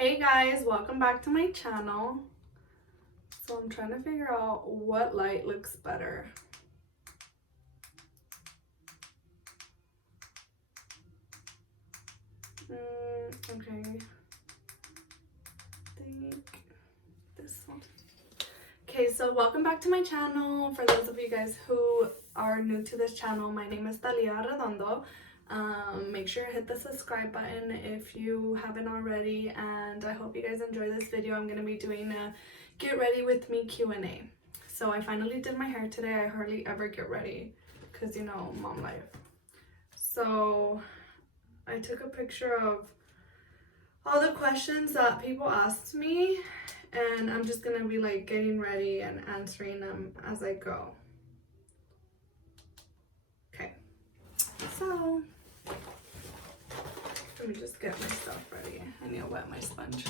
Hey guys, welcome back to my channel. So I'm trying to figure out what light looks better. Okay, I think this one. Okay, so welcome back to my channel. For those of you guys who are new to this channel, my name is Talia Redondo. Make sure to hit the subscribe button if you haven't already, and I hope you guys enjoy this video. I'm going to be doing a get ready with me Q&A. So I finally did my hair today. I hardly ever get ready because, you know, mom life. So I took a picture of all the questions that people asked me, and I'm just going to be like getting ready and answering them as I go. Okay, so let me just get my stuff ready. I need to wet my sponge.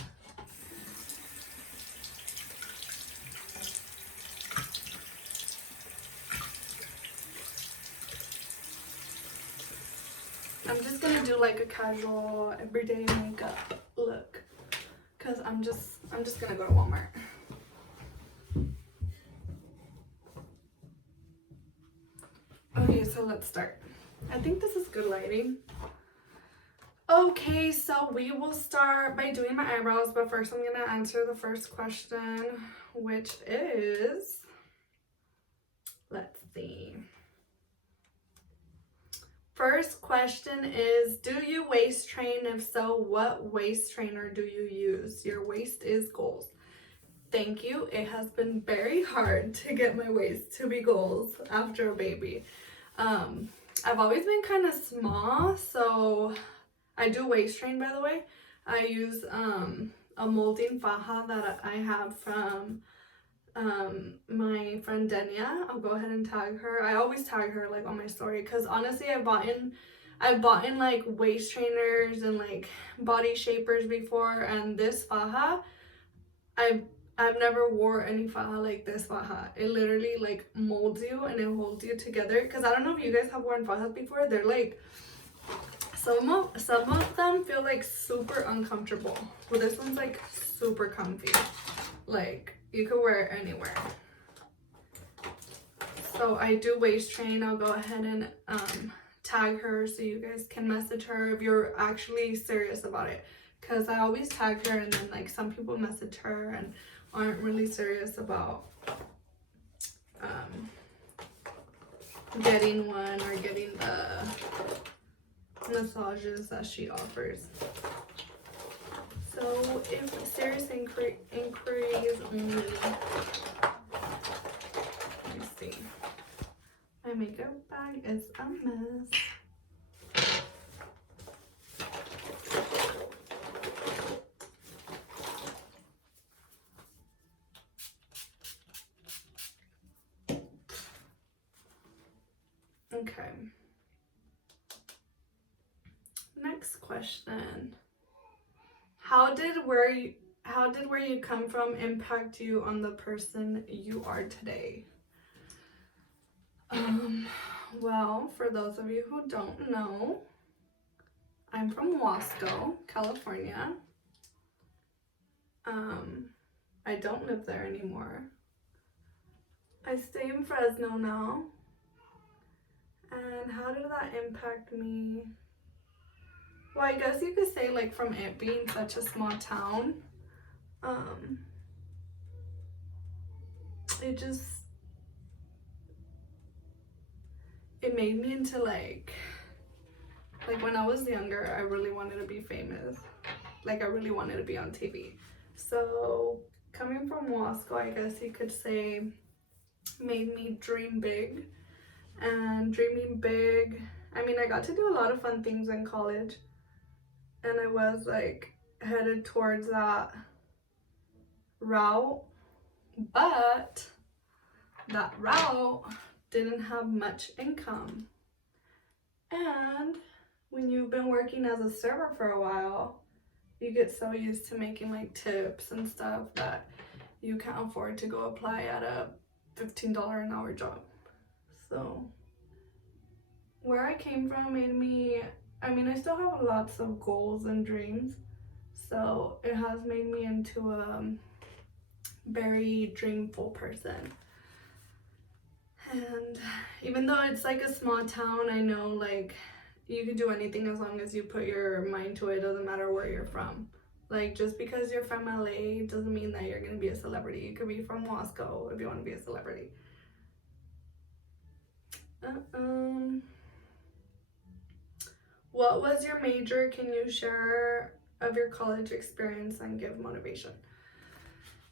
I'm just gonna do like a casual everyday makeup look because I'm just gonna go to Walmart. Okay, so let's start. I think this is good lighting. Okay, so we will start by doing my eyebrows, but first I'm gonna answer the first question, which is, let's see. First question is, do you waist train? If so, what waist trainer do you use? Your waist is goals. Thank you. It has been very hard to get my waist to be goals after a baby. I've always been kind of small, so I do waist train, by the way. I use a molding faja that I have from my friend Denia. I'll go ahead and tag her. I always tag her like on my story because honestly I've bought in like waist trainers and like body shapers before, and this faja I've never wore any faja like this faja. It literally like molds you and it holds you together, because I don't know if you guys have worn fajas before. They're like, some of them feel like super uncomfortable, but this one's like super comfy. Like you could wear it anywhere. So I do waist train. I'll go ahead and tag her so you guys can message her if you're actually serious about it, because I always tag her and then like some people message her and aren't really serious about getting one or getting the massages that she offers. So if serious inquiries only. Let me see. My makeup bag is a mess. Okay. Next question. How did where you come from impact you on the person you are today? Well, for those of you who don't know, I'm from Wasco, California. I don't live there anymore. I stay in Fresno now. And how did that impact me? Well, I guess you could say like from it being such a small town, it made me into like when I was younger, I really wanted to be famous. Like I really wanted to be on TV. So coming from Wasco, I guess you could say, made me dream big. And dreaming big, I mean, I got to do a lot of fun things in college, and I was like headed towards that route, but that route didn't have much income. And when you've been working as a server for a while, you get so used to making like tips and stuff that you can't afford to go apply at a $15 an hour job. So where I came from made me, I mean, I still have lots of goals and dreams. So it has made me into a very dreamful person. And even though it's like a small town, I know like you can do anything as long as you put your mind to it. It doesn't matter where you're from. Like, just because you're from LA doesn't mean that you're gonna be a celebrity. You could be from Wasco if you want to be a celebrity. What was your major? Can you share of your college experience and give motivation?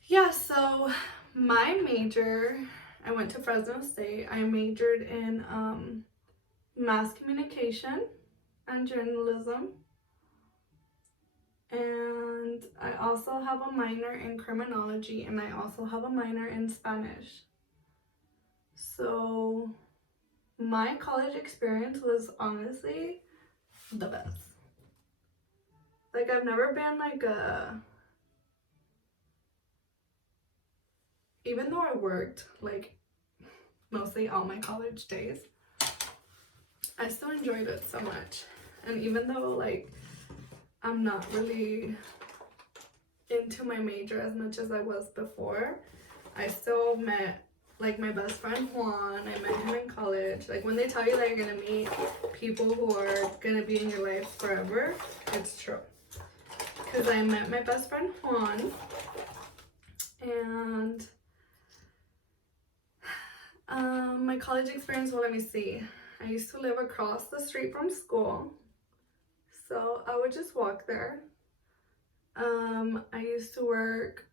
Yeah, so my major, I went to Fresno State. I majored in mass communication and journalism. And I also have a minor in criminology, and I also have a minor in Spanish. So my college experience was honestly the best. Like, I've never been like even though I worked like mostly all my college days, I still enjoyed it so much. And even though like I'm not really into my major as much as I was before, I still met like my best friend Juan. I met him in college. Like, when they tell you that you're gonna meet people who are gonna be in your life forever, it's true. Because I met my best friend Juan, and my college experience, well, let me see. I used to live across the street from school, so I would just walk there. I used to work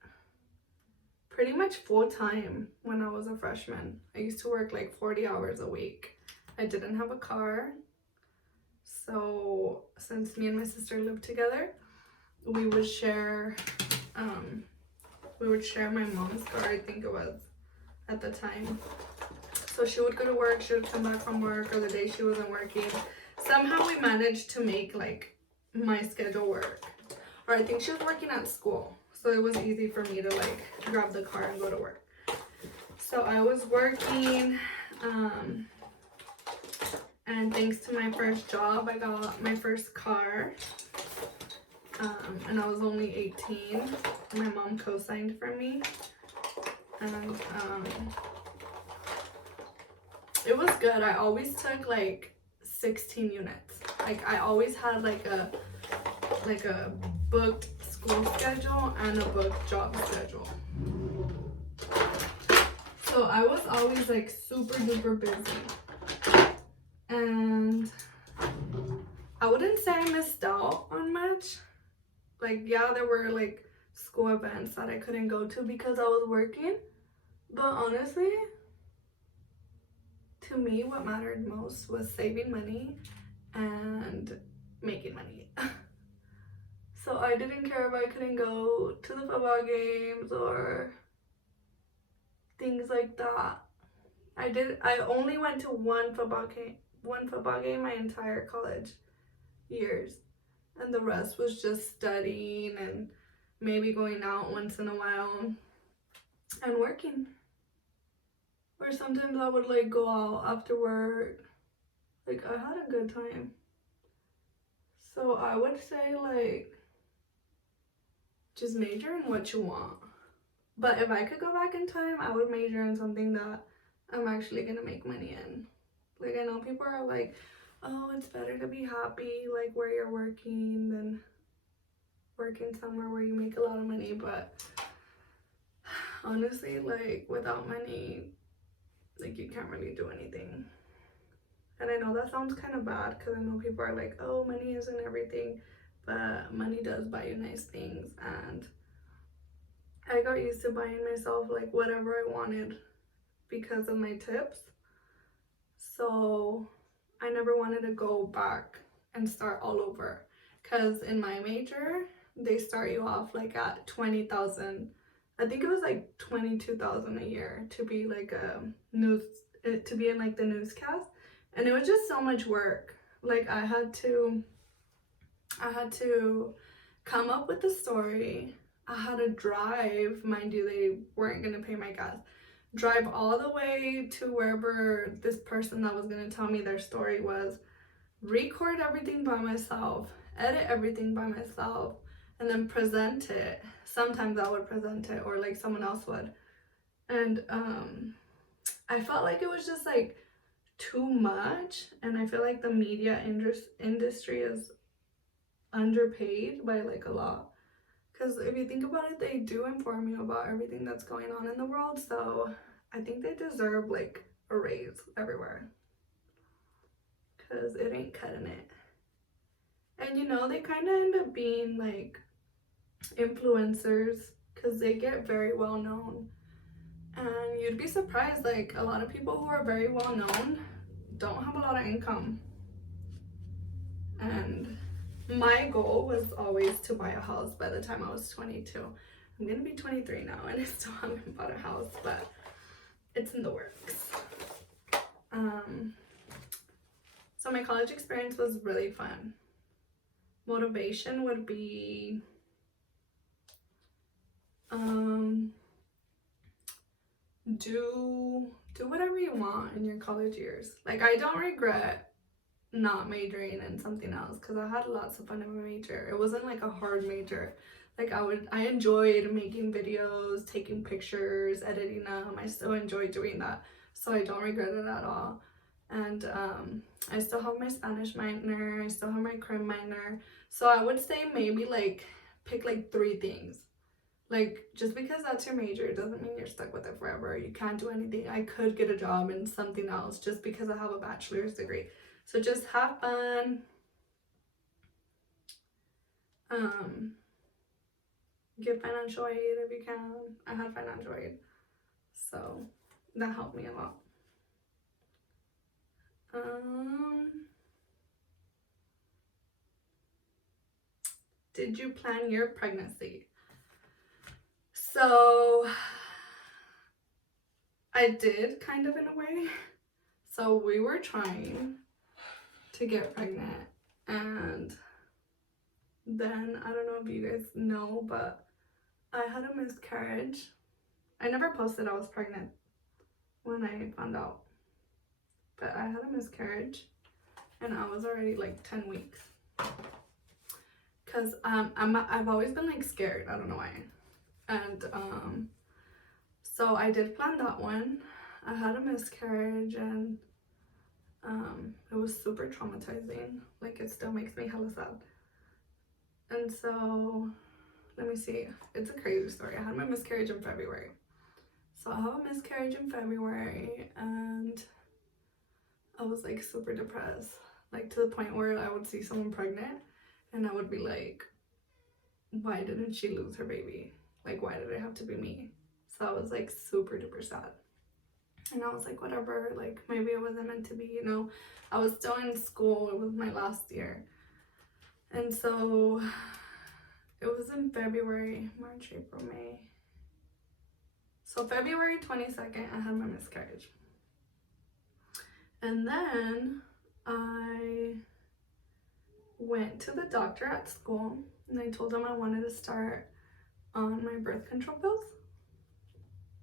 pretty much full time when I was a freshman. I used to work like 40 hours a week. I didn't have a car, so since me and my sister lived together, we would share my mom's car, I think it was at the time. So she would go to work, she would come back from work, or the day she wasn't working, somehow we managed to make like my schedule work. Or I think she was working at school, so it was easy for me to like grab the car and go to work. So I was working, and thanks to my first job, I got my first car, and I was only 18. My mom co-signed for me, and it was good. I always took like 16 units. Like, I always had like a booked school schedule and a booked job schedule. So I was always like super duper busy. And I wouldn't say I missed out on much. Like, yeah, there were like school events that I couldn't go to because I was working. But honestly, to me, what mattered most was saving money and making money. So I didn't care if I couldn't go to the football games or things like that. I only went to one football game my entire college years. And the rest was just studying and maybe going out once in a while and working. Or sometimes I would like go out after work. Like, I had a good time. So I would say like just major in what you want. But if I could go back in time, I would major in something that I'm actually gonna make money in. Like, I know people are like, oh, it's better to be happy like where you're working than working somewhere where you make a lot of money. But honestly, like, without money, like, you can't really do anything. And I know that sounds kind of bad because I know people are like, oh, money isn't everything, but money does buy you nice things. And I got used to buying myself like whatever I wanted because of my tips. So I never wanted to go back and start all over, because in my major they start you off like at 20,000. I think it was like 22,000 a year to be like to be in like the newscast. And it was just so much work. Like, I had to come up with the story. I had to drive, mind you, they weren't gonna pay my gas, drive all the way to wherever this person that was gonna tell me their story was, record everything by myself, edit everything by myself, and then present it. Sometimes I would present it, or like someone else would. And I felt like it was just like too much, and I feel like the media industry is underpaid by like a lot. Because if you think about it, they do inform you about everything that's going on in the world, so I think they deserve like a raise everywhere, because it ain't cutting it. And you know, they kind of end up being like influencers because they get very well known. And you'd be surprised, like a lot of people who are very well known don't have a lot of income. And my goal was always to buy a house by the time I was 22. I'm gonna be 23 now and I still haven't bought a house, but it's in the works. So my college experience was really fun. Motivation would be do whatever you want in your college years. Like, I don't regret not majoring in something else because I had lots of fun in my major. It wasn't like a hard major. Like, I enjoyed making videos, taking pictures, editing them. I still enjoy doing that, so I don't regret it at all. And I still have my Spanish minor, I still have my crim minor, so I would say maybe like pick like 3 things. Like, just because that's your major doesn't mean you're stuck with it forever. You can't do anything. I could get a job in something else just because I have a bachelor's degree. So just have fun. Get financial aid if you can. I had financial aid, so that helped me a lot. Did you plan your pregnancy? So I did, kind of, in a way. So we were trying to get pregnant, and then I don't know if you guys know, but I had a miscarriage. I never posted I was pregnant when I found out, but I had a miscarriage and I was already like 10 weeks. Cause I've always been like scared, I don't know why. And so I did plan that one. I had a miscarriage, and it was super traumatizing. Like, it still makes me hella sad. And so, let me see, it's a crazy story. I had my miscarriage in February. So I have a miscarriage in February, and I was like super depressed, like to the point where I would see someone pregnant and I would be like, why didn't she lose her baby? Like, why did it have to be me? So I was like super duper sad. And I was like, whatever, like maybe it wasn't meant to be, you know. I was still in school, it was my last year. And so it was in February, March, April, May. So February 22nd, I had my miscarriage. And then I went to the doctor at school and I told him I wanted to start on my birth control pills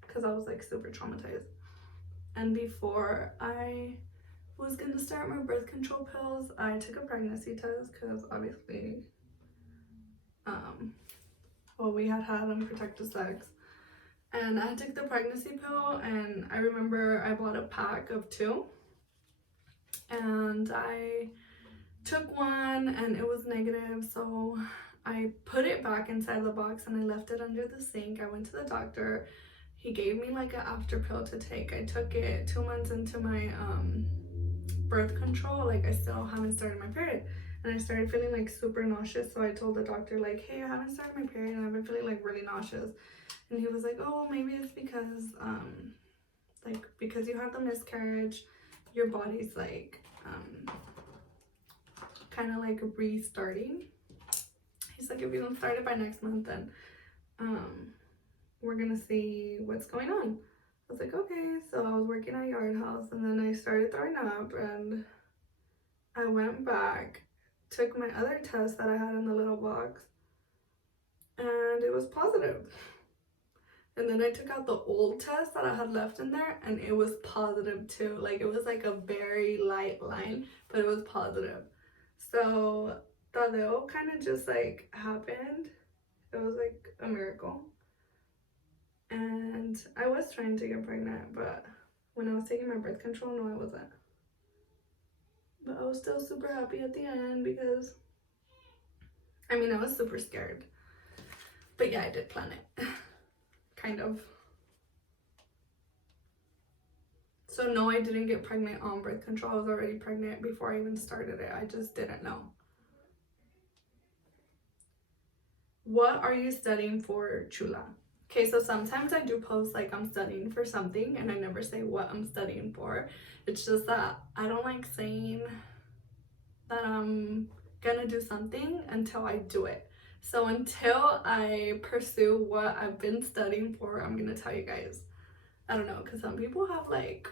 because I was like super traumatized. And before I was gonna start my birth control pills, I took a pregnancy test because obviously, well, we had unprotected sex. And I took the pregnancy pill, and I remember I bought a pack of 2. And I took one and it was negative, so I put it back inside the box and I left it under the sink. I went to the doctor. He gave me like an after pill to take. I took it 2 months into my birth control. Like, I still haven't started my period, and I started feeling like super nauseous. So I told the doctor like, hey, I haven't started my period and I've been feeling like really nauseous. And he was like, oh, maybe it's because like, because you had the miscarriage, your body's like kind of like restarting. He's like, if you don't start it by next month, then we're gonna see what's going on. I was like, okay. So I was working at Yard House, and then I started throwing up, and I went back, took my other test that I had in the little box, and it was positive. And then I took out the old test that I had left in there, and it was positive too. Like, it was like a very light line, but it was positive. So Tadeo kind of just like happened, it was like a miracle. And I was trying to get pregnant, but when I was taking my birth control, no, I wasn't. But I was still super happy at the end because, I mean, I was super scared. But yeah, I did plan it. Kind of. So no, I didn't get pregnant on birth control. I was already pregnant before I even started it. I just didn't know. What are you studying for, Chula? Okay, so sometimes I do post like I'm studying for something and I never say what I'm studying for. It's just that I don't like saying that I'm gonna do something until I do it. So until I pursue what I've been studying for, I'm gonna tell you guys. I don't know, because some people have like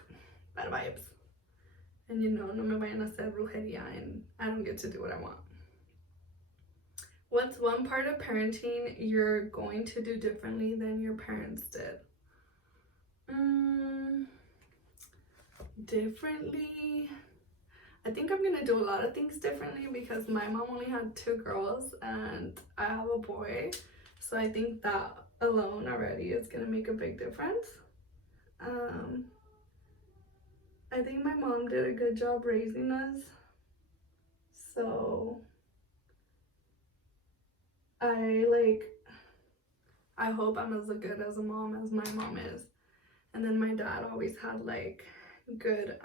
bad vibes. And you know, no me vayan a hacer brujería and I don't get to do what I want. What's one part of parenting you're going to do differently than your parents did? Differently? I think I'm gonna do a lot of things differently because my mom only had 2 girls and I have a boy. So I think that alone already is gonna make a big difference. I think my mom did a good job raising us. So I hope I'm as good as a mom as my mom is. And then my dad always had like good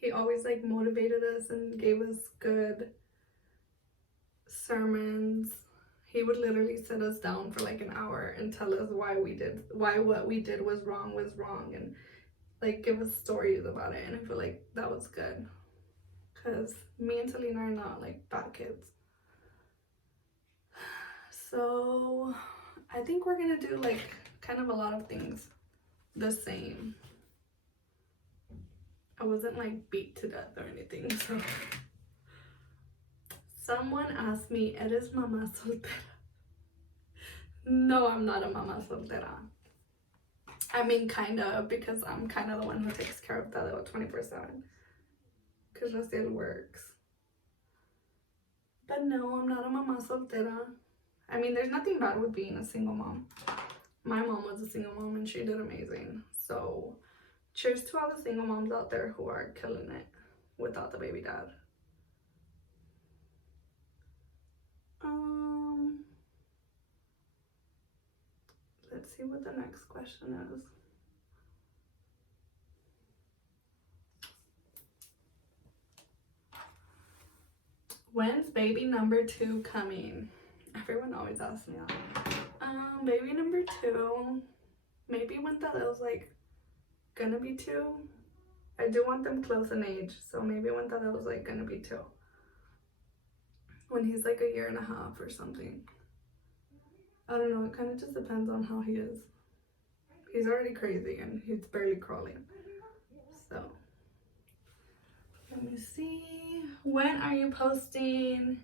he always like motivated us and gave us good sermons. He would literally sit us down for like an hour and tell us why what we did was wrong and like give us stories about it. And I feel like that was good because me and Selena are not like bad kids. So I think we're gonna do like kind of a lot of things the same. I wasn't like beat to death or anything. So someone asked me, ¿Eres mamá soltera? No, I'm not a mamá soltera. I mean, kind of, because I'm kind of the one who takes care of Tadeo 24/7. Because Raciel works. But no, I'm not a mamá soltera. I mean, there's nothing bad with being a single mom. My mom was a single mom and she did amazing. So, cheers to all the single moms out there who are killing it without the baby dad. Let's see what the next question is. When's baby number 2 coming? Everyone always asks me that. Baby number 2, maybe when Tadeo's like gonna be 2. I do want them close in age, so maybe when Tadeo's like gonna be 2. When he's like 1.5 years or something. I don't know, it kind of just depends on how he is. He's already crazy and he's barely crawling. So, let me see. When are you posting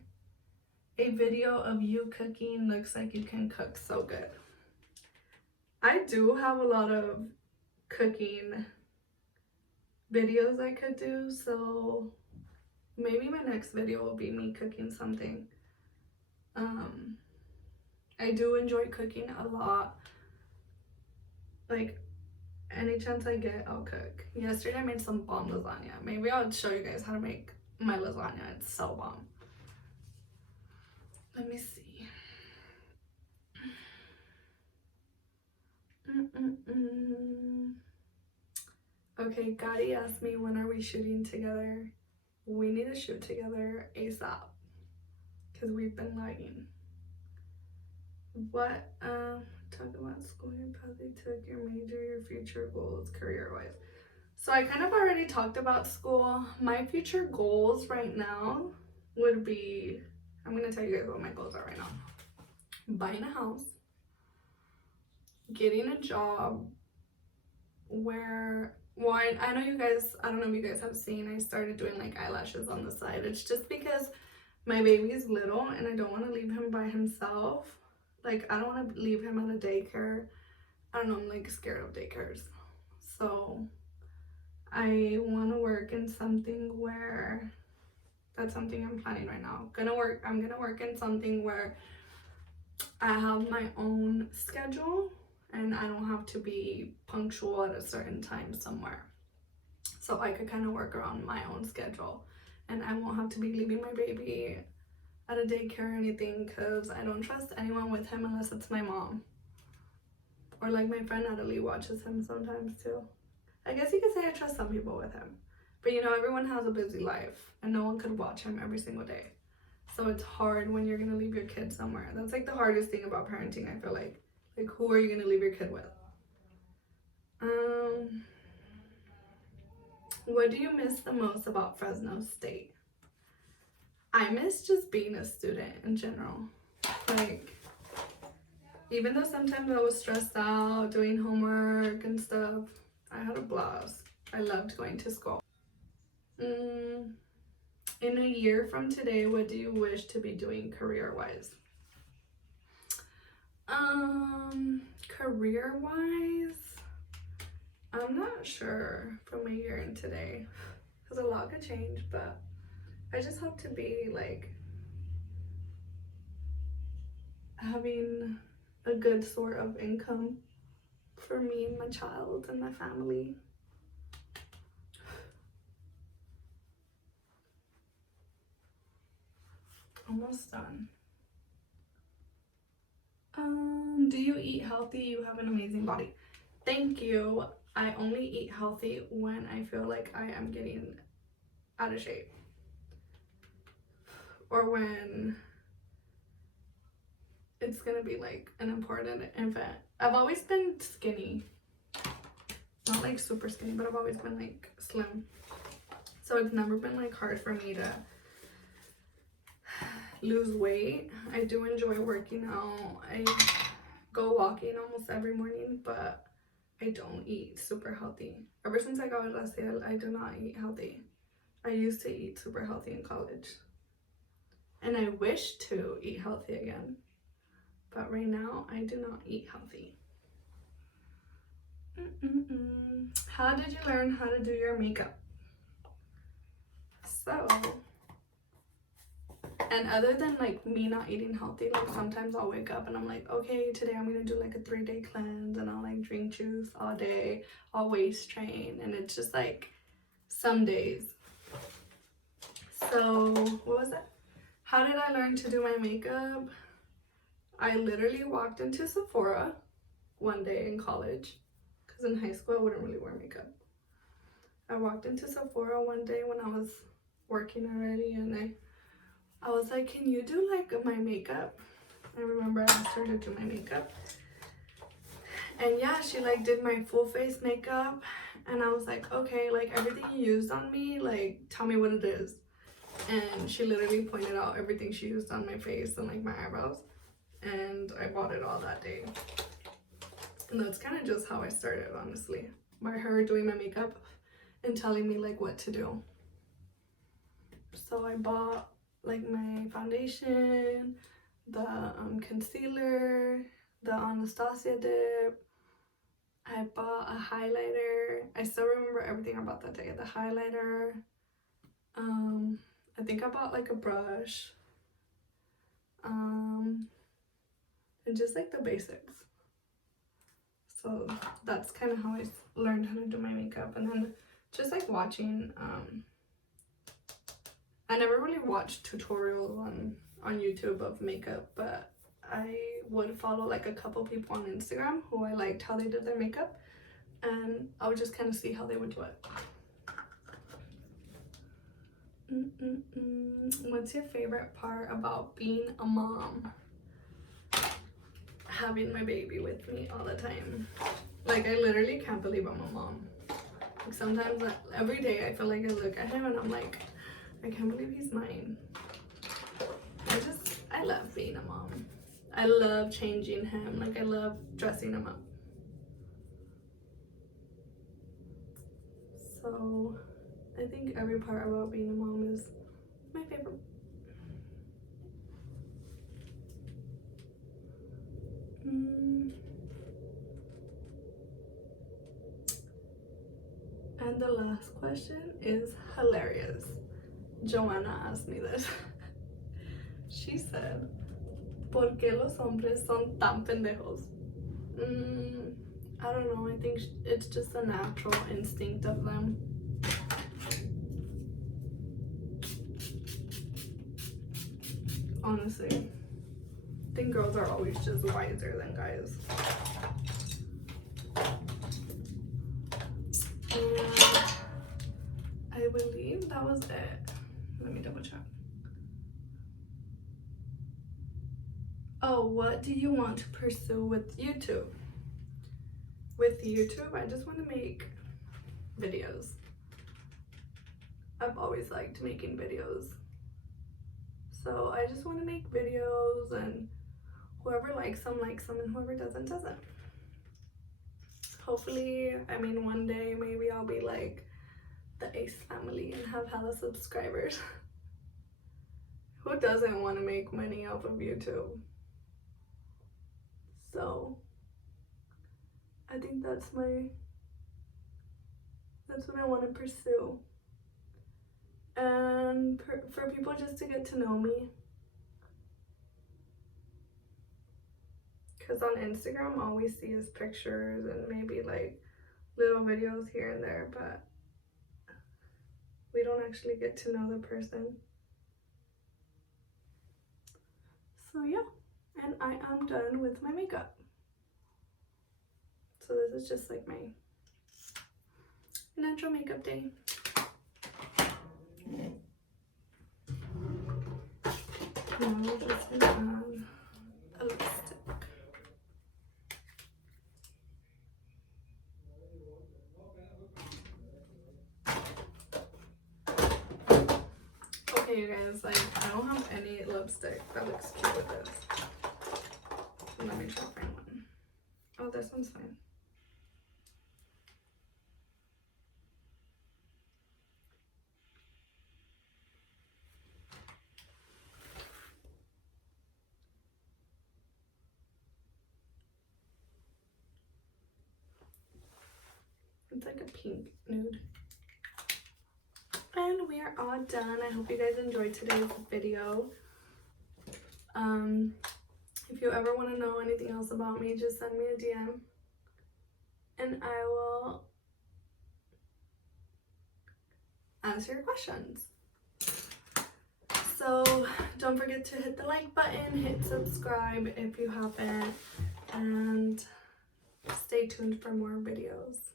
a video of you cooking? Looks like you can cook so good. I do have a lot of cooking videos I could do, so maybe my next video will be me cooking something. I do enjoy cooking a lot. Like, any chance I get, I'll cook. Yesterday I made some bomb lasagna. Maybe I'll show you guys how to make my lasagna. It's so bomb. Let me see. Okay, Gotti asked me, when are we shooting together? We need to shoot together ASAP because we've been lagging. What talk about school, your path you took, your major, your future goals career-wise. So I kind of already talked about school. My future goals right now would be, I'm gonna tell you guys what my goals are right now. Buying a house, getting a job where, well, I know you guys, I don't know if you guys have seen, I started doing like eyelashes on the side. It's just because my baby is little and I don't want to leave him by himself. Like, I don't want to leave him at a daycare. I don't know, I'm like scared of daycares. So I want to work in something where That's something I'm planning right now. I'm gonna work in something where I have my own schedule and I don't have to be punctual at a certain time somewhere. So I could kind of work around my own schedule and I won't have to be leaving my baby at a daycare or anything, because I don't trust anyone with him unless it's my mom. Or like my friend Natalie watches him sometimes too. I guess you could say I trust some people with him. But you know, everyone has a busy life and no one could watch him every single day. So it's hard when you're gonna leave your kid somewhere. That's like the hardest thing about parenting, I feel like. Like, who are you gonna leave your kid with? What do you miss the most about Fresno State? I miss just being a student in general. Like, even though sometimes I was stressed out doing homework and stuff, I had a blast. I loved going to school. In a year from today, what do you wish to be doing career-wise? Career-wise, I'm not sure from a year in today, because a lot could change, but I just hope to be like having a good sort of income for me and my child and my family. Almost done. Do you eat healthy? You have an amazing body. Thank you. I only eat healthy when I feel like I am getting out of shape, or when it's gonna be like an important event. I've always been skinny, not like super skinny, but I've always been like slim, so it's never been like hard for me to lose weight. I do enjoy working out. I go walking almost every morning, but I don't eat super healthy. Ever since I got La Salle, I do not eat healthy. I used to eat super healthy in college, and I wish to eat healthy again, but right now I do not eat healthy. How did you learn how to do your makeup? So, and other than like me not eating healthy, like sometimes I'll wake up and I'm like, okay, today I'm gonna do like a 3-day cleanse, and I'll like drink juice all day, I'll waist train, and it's just like some days. So what was that? How did I learn to do my makeup? I literally walked into Sephora one day in college, because in high school I wouldn't really wear makeup. I walked into Sephora one day when I was working already, and I was like, can you do like my makeup? I remember I asked her to do my makeup, and yeah, she like did my full face makeup, and I was like, okay, like everything you used on me, like tell me what it is. And she literally pointed out everything she used on my face and like my eyebrows, and I bought it all that day. And that's kind of just how I started, honestly, by her doing my makeup and telling me like what to do. So I bought like my foundation, the concealer, the Anastasia dip. I bought a highlighter. I still remember everything about that day. The highlighter. I think I bought like a brush. And just like the basics. So that's kind of how I learned how to do my makeup. And then just like watching, I never really watched tutorials on YouTube of makeup, but I would follow like a couple people on Instagram who I liked how they did their makeup, and I would just kind of see how they would do it. What's your favorite part about being a mom? Having my baby with me all the time. Like, I literally can't believe I'm a mom. Like, sometimes every day I feel like I look at him and I'm like, I can't believe he's mine. I love being a mom. I love changing him. Like, I love dressing him up. So I think every part about being a mom is my favorite. And the last question is hilarious. Joanna asked me this. She said, ¿Por qué los hombres son tan pendejos? I don't know. I think it's just a natural instinct of them. Honestly, I think girls are always just wiser than guys. And I believe that was it. Let me double check. Oh, what do you want to pursue with YouTube? With YouTube, I just want to make videos. I've always liked making videos. So I just want to make videos, and whoever likes them, and whoever doesn't, doesn't. Hopefully, I mean, one day maybe I'll be like the Ace family and have hella subscribers. Who doesn't want to make money off of YouTube? So I think that's what I want to pursue. And for people just to get to know me. Because on Instagram, all we see is pictures and maybe like little videos here and there, but we don't actually get to know the person. So yeah, and I am done with my makeup. So this is just like my natural makeup day. Now we're just gonna add a lipstick. Okay, you guys, like, I don't have any lipstick that looks cute with this. Let me try to find one. Oh, this one's fine. It's like a pink nude. And we are all done. I hope you guys enjoyed today's video. If you ever want to know anything else about me, just send me a DM and I will answer your questions. So don't forget to hit the like button, hit subscribe if you haven't, and stay tuned for more videos.